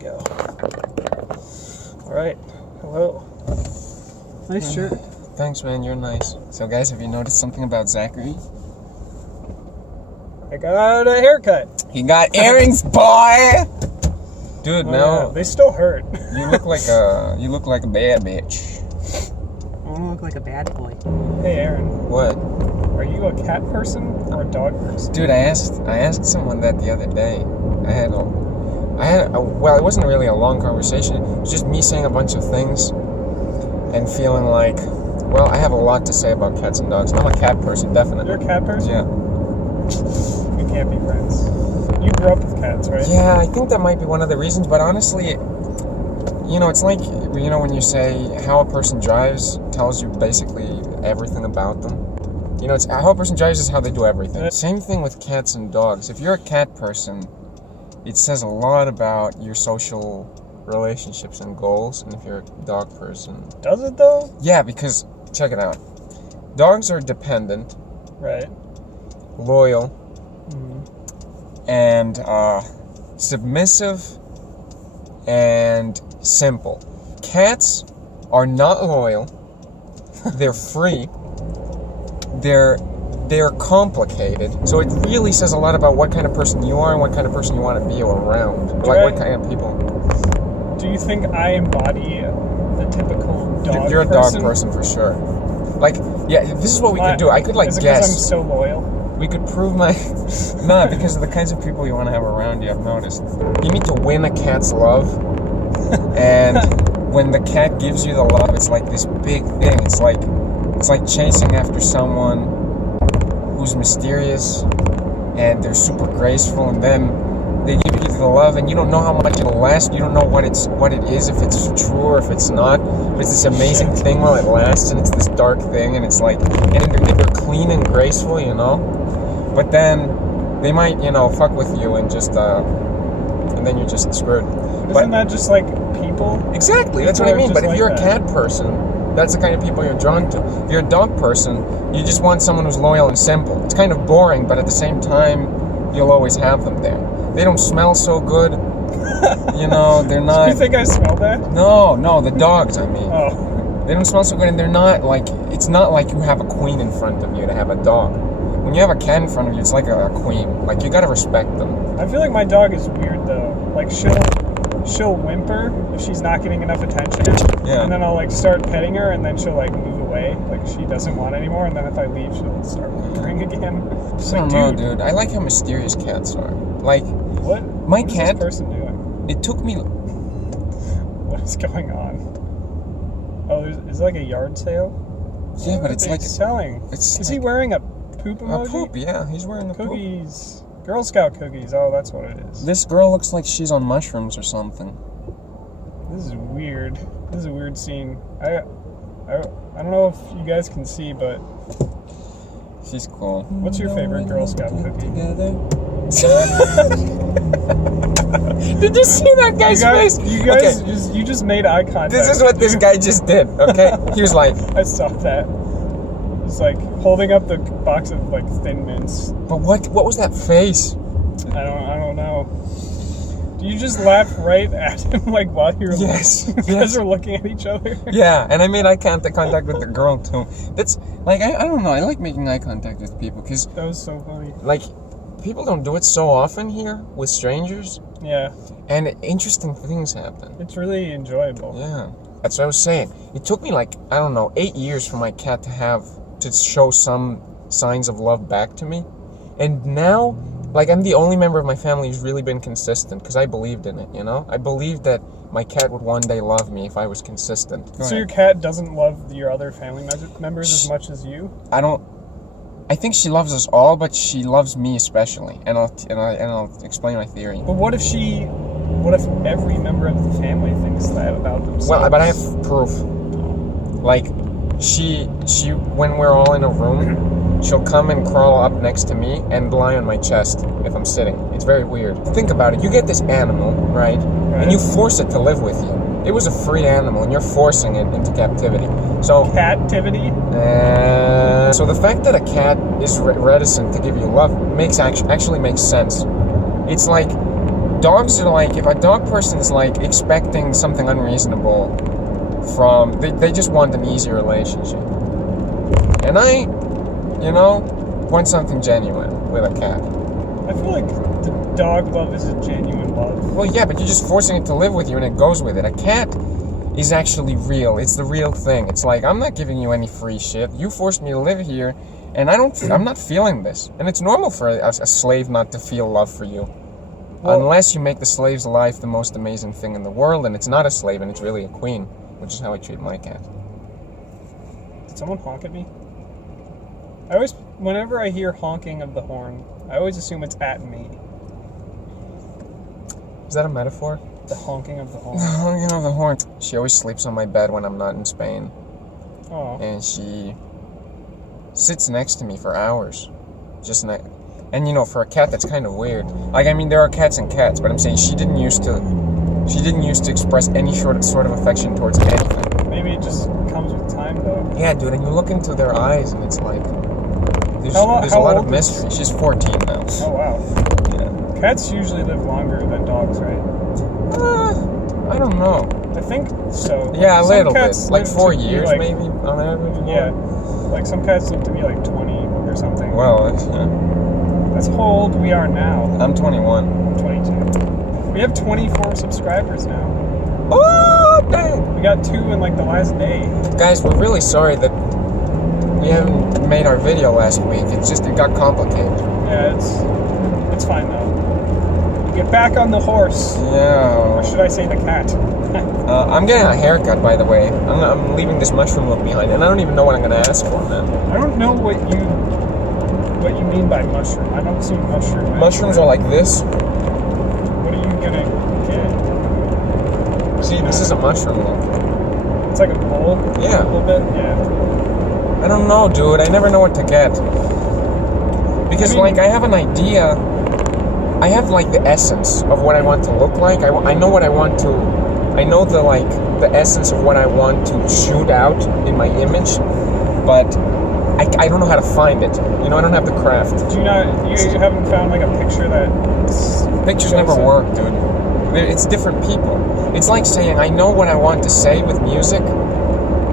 go. All right. Hello. Nice shirt. Thanks, man. You're nice. So, guys, have you noticed something about Zachary? I got a haircut. He got earrings, boy. Dude, Oh, no. yeah. They still hurt. You look like a bad bitch. I want to look like a bad boy. Hey, Aaron. What? Are you a cat person or a dog person? Dude, I asked someone that the other day. Well, it wasn't really a long conversation. It was just me saying a bunch of things and feeling like, well, I have a lot to say about cats and dogs. I'm a cat person, definitely. You're a cat person? Yeah. We can't be friends. You grew up with cats, right? Yeah, I think that might be one of the reasons, but honestly, it's like, when you say how a person drives tells you basically everything about them. It's how a person drives is how they do everything. Same thing with cats and dogs. If you're a cat person, it says a lot about your social relationships and goals, and if you're a dog person. Does it, though? Yeah, because, check it out. Dogs are dependent, Right. loyal, Mm-hmm. and submissive, and simple. Cats are not loyal. They're free. They're complicated. So it really says a lot about what kind of person you are and what kind of person you want to be around. Like what kind of people. Do you think I embody the typical dog You're a person? dog person for sure. Like, yeah, this is what we could do. I could Is it guess. because I'm so loyal? We could prove my... Nah, because of the kinds of people you want to have around you, I've noticed. You need to win a cat's love. And when the cat gives you the love, it's like this big thing. It's like chasing after someone who's mysterious and they're super graceful, and then they give you the love, and you don't know how much it'll last. You don't know what it is, if it's true or if it's not. But it's this amazing thing while it lasts, and it's this dark thing, and it's like, and they're clean and graceful, But then they might, fuck with you and just, and then you're just screwed. Isn't that just like people? Exactly, that's what I mean. But if you're a cat person, that's the kind of people you're drawn to. If you're a dog person, you just want someone who's loyal and simple. It's kind of boring, but at the same time, you'll always have them there. They don't smell so good. They're not... Do you think I smell bad? No, the dogs, I mean. Oh. They don't smell so good, and they're not like... It's not like you have a queen in front of you to have a dog. When you have a cat in front of you, it's like a queen. Like, you gotta respect them. I feel like my dog is weird, though. Like, she'll whimper if she's not getting enough attention. Yeah. And then I'll, start petting her, and then she'll, move away. Like, she doesn't want anymore, and then if I leave, she'll start whimpering again. Just I don't know, dude. I like how mysterious cats are. Like... What? My what cat... is this person doing? It took me... What is going on? Oh, is it like a yard sale? Yeah, but it's like... selling. Is he wearing a poop emoji? A poop, yeah. He's wearing a poop. Cookies. Girl Scout cookies. Oh, that's what it is. This girl looks like she's on mushrooms or something. This is weird. This is a weird scene. I don't know if you guys can see, but... She's cool. What's your favorite Girl Scout cookie? Together. Did you see that guy's face? You guys okay. just made eye contact. This is what this guy just did, okay? He was like... I saw that. He was holding up the box of Thin Mints. But what was that face? I don't know. Do you just laugh right at him while you're yes. You guys are looking at each other? Yeah, and I made eye contact with the girl too. That's I don't know, I like making eye contact with people because that was so funny. People don't do it so often here with strangers. Yeah. And interesting things happen. It's really enjoyable. Yeah. That's what I was saying. It took me 8 years for my cat to show some signs of love back to me. And now, I'm the only member of my family who's really been consistent because I believed in it, I believed that my cat would one day love me if I was consistent. So your cat doesn't love your other family members as much as you? I think she loves us all, but she loves me especially, and I'll explain my theory. But what if every member of the family thinks that about themselves? Well, but I have proof. She when we're all in a room, she'll come and crawl up next to me and lie on my chest if I'm sitting. It's very weird. Think about it. You get this animal, right? And you force it to live with you. It was a free animal, and you're forcing it into captivity. So captivity? So the fact that a cat is reticent to give you love actually makes sense. It's like dogs are like, if a dog person is like expecting something unreasonable from, they just want an easy relationship. And I, want something genuine with a cat. I feel like the dog love is a genuine love. Well, yeah, but you're just forcing it to live with you and it goes with it. A cat is actually real. It's the real thing. It's like, I'm not giving you any free shit. You forced me to live here, and I'm not feeling this. And it's normal for a slave not to feel love for you. Well, Unless you make the slave's life the most amazing thing in the world, and it's not a slave, and it's really a queen, which is how I treat my cat. did someone honk at me? Whenever I hear honking of the horn, I always assume it's at me. Is that a metaphor? The honking of the horn. The horn. She always sleeps on my bed when I'm not in Spain, Oh. and she sits next to me for hours. And for a cat, that's kind of weird. Like, I mean, there are cats and cats, but I'm saying she didn't used to express any sort of affection towards anything. Maybe it just comes with time, though. Yeah, dude, and you look into their eyes, and it's like there's How a lot old of is- mystery. She's 14 now. Oh, wow. Yeah. Cats usually live longer than dogs, right? I don't know. I think so. Yeah, a Some little bit. cats Like live 4 to be, years, like- maybe on average. Yeah. Like, some cats live to be like 20 or something. Well, That's how old we are now. I'm 21. I'm 22. We have 24 subscribers now. Oh, dang! We got 2 in like the last day. Guys, we're really sorry that we haven't made our video last week. It got complicated. Yeah, it's fine though. Get back on the horse. Or Yeah. should I say the cat? I'm getting a haircut, by the way. I'm leaving this mushroom look behind, and I don't even know what I'm gonna ask for, man. I don't know what you mean by mushroom. I don't see mushroom. Mushrooms are like this. What are you gonna get? See, this is a mushroom look. It's like a bowl. Yeah. A little bit. Yeah. I don't know, dude. I never know what to get. Because, I mean- I have an idea. I have, the essence of what I want to look like. I know what I want to... I know the essence of what I want to shoot out in my image. But I don't know how to find it. I don't have the craft. Do you haven't found like a picture that... Pictures shows never it? work, dude. It's different people. It's like saying, I know what I want to say with music,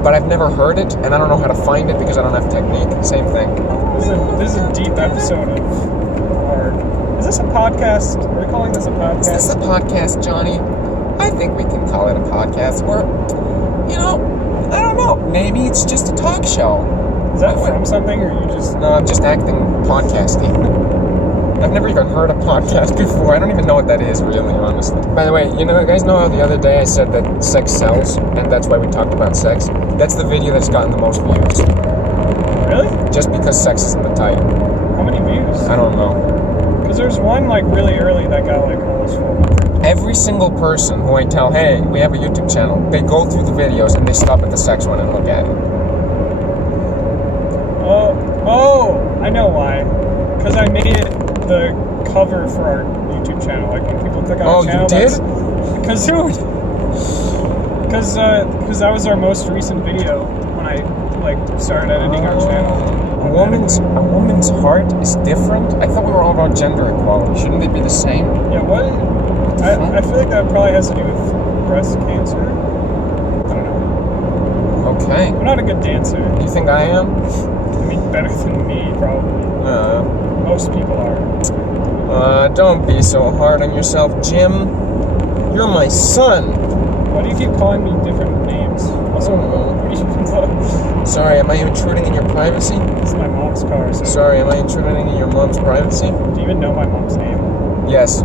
but I've never heard it, and I don't know how to find it because I don't have technique. Same thing. This is a deep episode of our... Is this a podcast? Are we calling this a podcast? Is this a podcast, Johnny? I think we can call it a podcast, or, I don't know. Maybe it's just a talk show. Is that from something, or you just... No, I'm just acting podcasty. I've never even heard a podcast before. I don't even know what that is, really, honestly. By the way, you guys know how the other day I said that sex sells, and that's why we talked about sex? That's the video that's gotten the most views. Really? Just because sex is in the title. How many views? I don't know. Because there's one really early that got almost 400. Every single person who I tell, hey, we have a YouTube channel, they go through the videos and they stop at the sex one and look at it. Oh, I know why. Because I made it the cover for our YouTube channel. Like when people click on our channel. Oh, you did? Because that was our most recent video when I started editing our channel. A woman's heart is different. I thought we were all about gender equality. Shouldn't they be the same? Yeah, what? I feel like that probably has to do with breast cancer. I don't know. Okay. I'm not a good dancer. You think I am? I mean, better than me, probably. Most people are. Don't be so hard on yourself, Jim. You're my son. Why do you keep calling me different names? Also, where do you even look? Sorry, am I intruding in your privacy? This is my mom's car, so... Sorry, am I intruding in your mom's privacy? Do you even know my mom's name? Yes.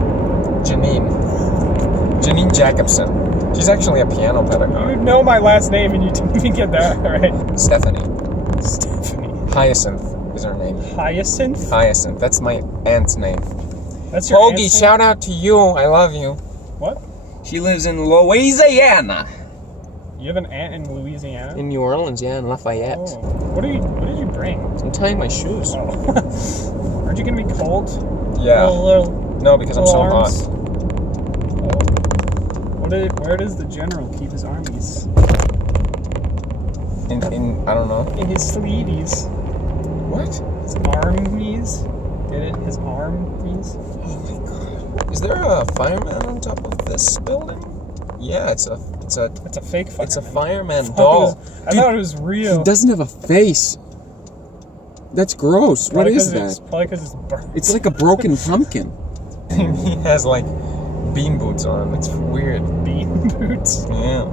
Janine Jacobson. She's actually a piano You pedagogue. know my last name and you didn't even get that right. Stephanie. Stephanie. Hyacinth is her name. Hyacinth? Hyacinth. That's my aunt's name. That's your Hoagie, aunt's name? shout out to you. I love you. What? She lives in Louisiana. You have an aunt in Louisiana? In New Orleans, yeah, in Lafayette. Oh. What did you bring? I'm tying my shoes. Oh. Aren't you gonna be cold? Yeah. Little No, because I'm so arms? hot. Oh. Where does the general keep his armies? In I don't know. In his sleeves. What? His armies? Get it? His armies? Oh my god. Is there a fireman on top of this building? Yeah, it's a fake fireman. It's a fireman doll. I thought it was real. He doesn't have a face. That's gross. What Probably is 'cause it's- that? Probably because it's burnt. It's like a broken pumpkin. He has like bean boots on. It's weird. bean boots. Yeah.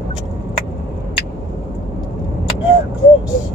You're close.